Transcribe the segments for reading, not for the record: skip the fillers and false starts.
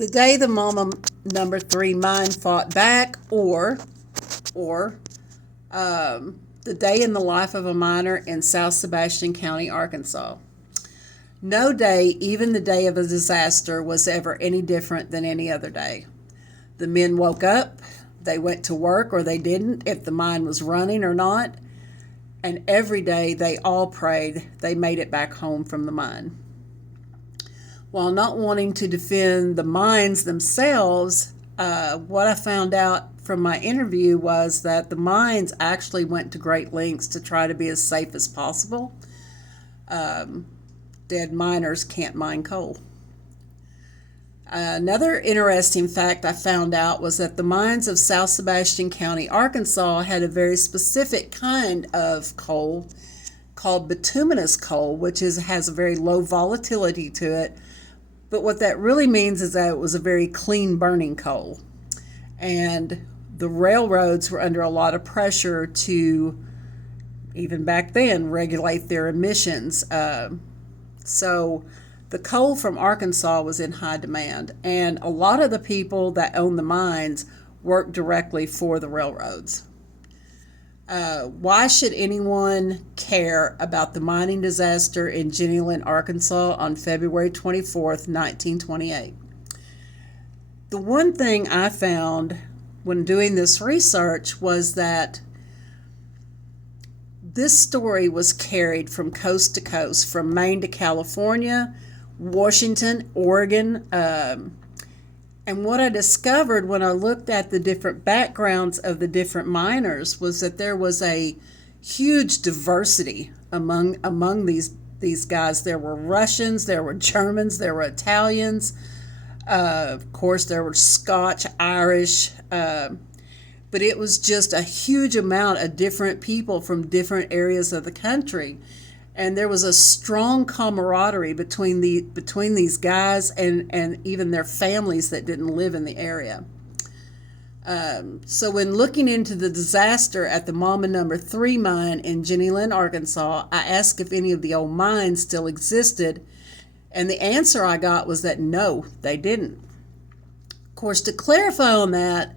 The day the Mama number 3 mine fought back, or the day in the life of a miner in South Sebastian County, Arkansas. No day, even the day of a disaster, was ever any different than any other day. The men woke up, they went to work or they didn't, if the mine was running or not, and every day they all prayed they made it back home from the mine. While not wanting to defend the mines themselves, what I found out from my interview was that the mines actually went to great lengths to try to be as safe as possible. Dead miners can't mine coal. Another interesting fact I found out was that the mines of South Sebastian County, Arkansas, had a very specific kind of coal called bituminous coal, which has a very low volatility to it. But what that really means is that it was a very clean burning coal. And the railroads were under a lot of pressure to, even back then, regulate their emissions. So the coal from Arkansas was in high demand. And a lot of the people that owned the mines worked directly for the railroads. Why should anyone care about the mining disaster in Jenny Lind, Arkansas on February 24th, 1928? The one thing I found when doing this research was that this story was carried from coast to coast, from Maine to California, Washington, Oregon, and what I discovered when I looked at the different backgrounds of the different miners was that there was a huge diversity among these guys. There were Russians, there were Germans, there were Italians, of course there were Scotch, Irish, but it was just a huge amount of different people from different areas of the country. And there was a strong camaraderie between these guys and even their families that didn't live in the area. So when looking into the disaster at the Mama number 3 mine in Jenny Lind, Arkansas, I asked if any of the old mines still existed, and the answer I got was that no, they didn't. Of course, to clarify on that,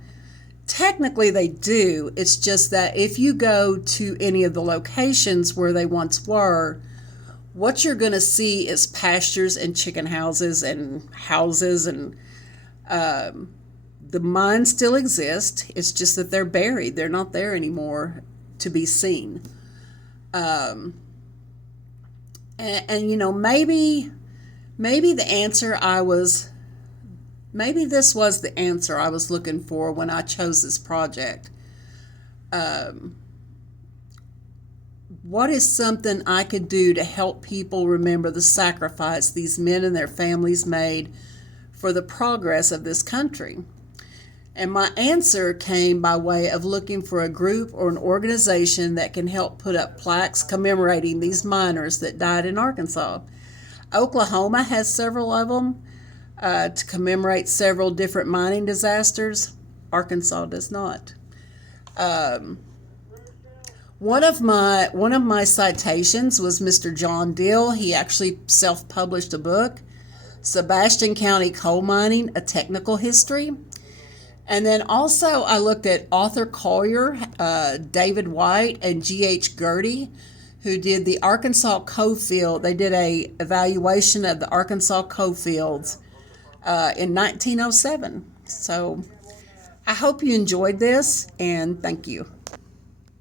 technically they do. It's just that if you go to any of the locations where they once were, what you're going to see is pastures and chicken houses and the mines still exist. It's just that they're buried. They're not there anymore to be seen. And you know, maybe the answer maybe this was the answer I was looking for when I chose this project. What is something I could do to help people remember the sacrifice these men and their families made for the progress of this country? And my answer came by way of looking for a group or an organization that can help put up plaques commemorating these miners that died in Arkansas. Oklahoma has several of them to commemorate several different mining disasters. Arkansas does not. One of my citations was Mr. John Dill. He actually self-published a book, Sebastian County Coal Mining, A Technical History. And then also I looked at Arthur Collier, David White, and G.H. Gertie, who did the Arkansas coal field. They did a evaluation of the Arkansas coal fields in 1907. So I hope you enjoyed this, and thank you.